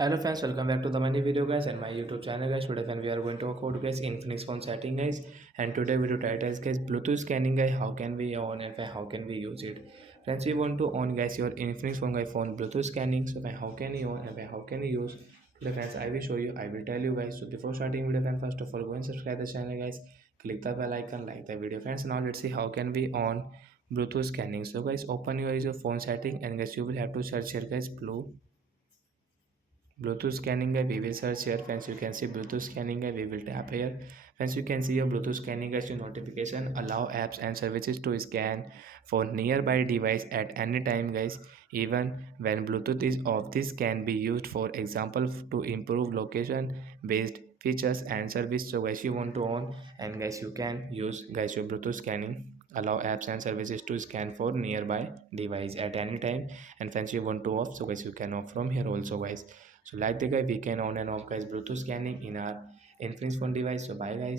Hello friends, welcome back to the many video guys and my YouTube channel guys. Today when we are going to talk about guys infinix phone setting guys, and today video title is guys Bluetooth scanning guys, how can we on and how can we use it. Friends, we want to on guys your infinix phone guys phone Bluetooth scanning. So how can you on and how can you use. Today friends, I will show you, I will tell you guys. So before starting video friends, first of all go and subscribe the channel guys, click the bell icon, like the video friends. Now let's see how can we on Bluetooth scanning. So guys, open your phone setting and guys you will have to search here guys Bluetooth scanning guy, we will search here. Friends, you can see Bluetooth scanning guy, we will tap here. Friends, you can see your Bluetooth scanning guys, your notification allow apps and services to scan for nearby device at any time guys, even when Bluetooth is off. This can be used for example to improve location based features and service. So guys, you want to on and guys you can use guys your Bluetooth scanning allow apps and services to scan for nearby device at any time. And friends, you want to off, so guys you can off from here also guys. So like the guy, we can on and off guys Bluetooth scanning in our Infinix phone device. So bye guys.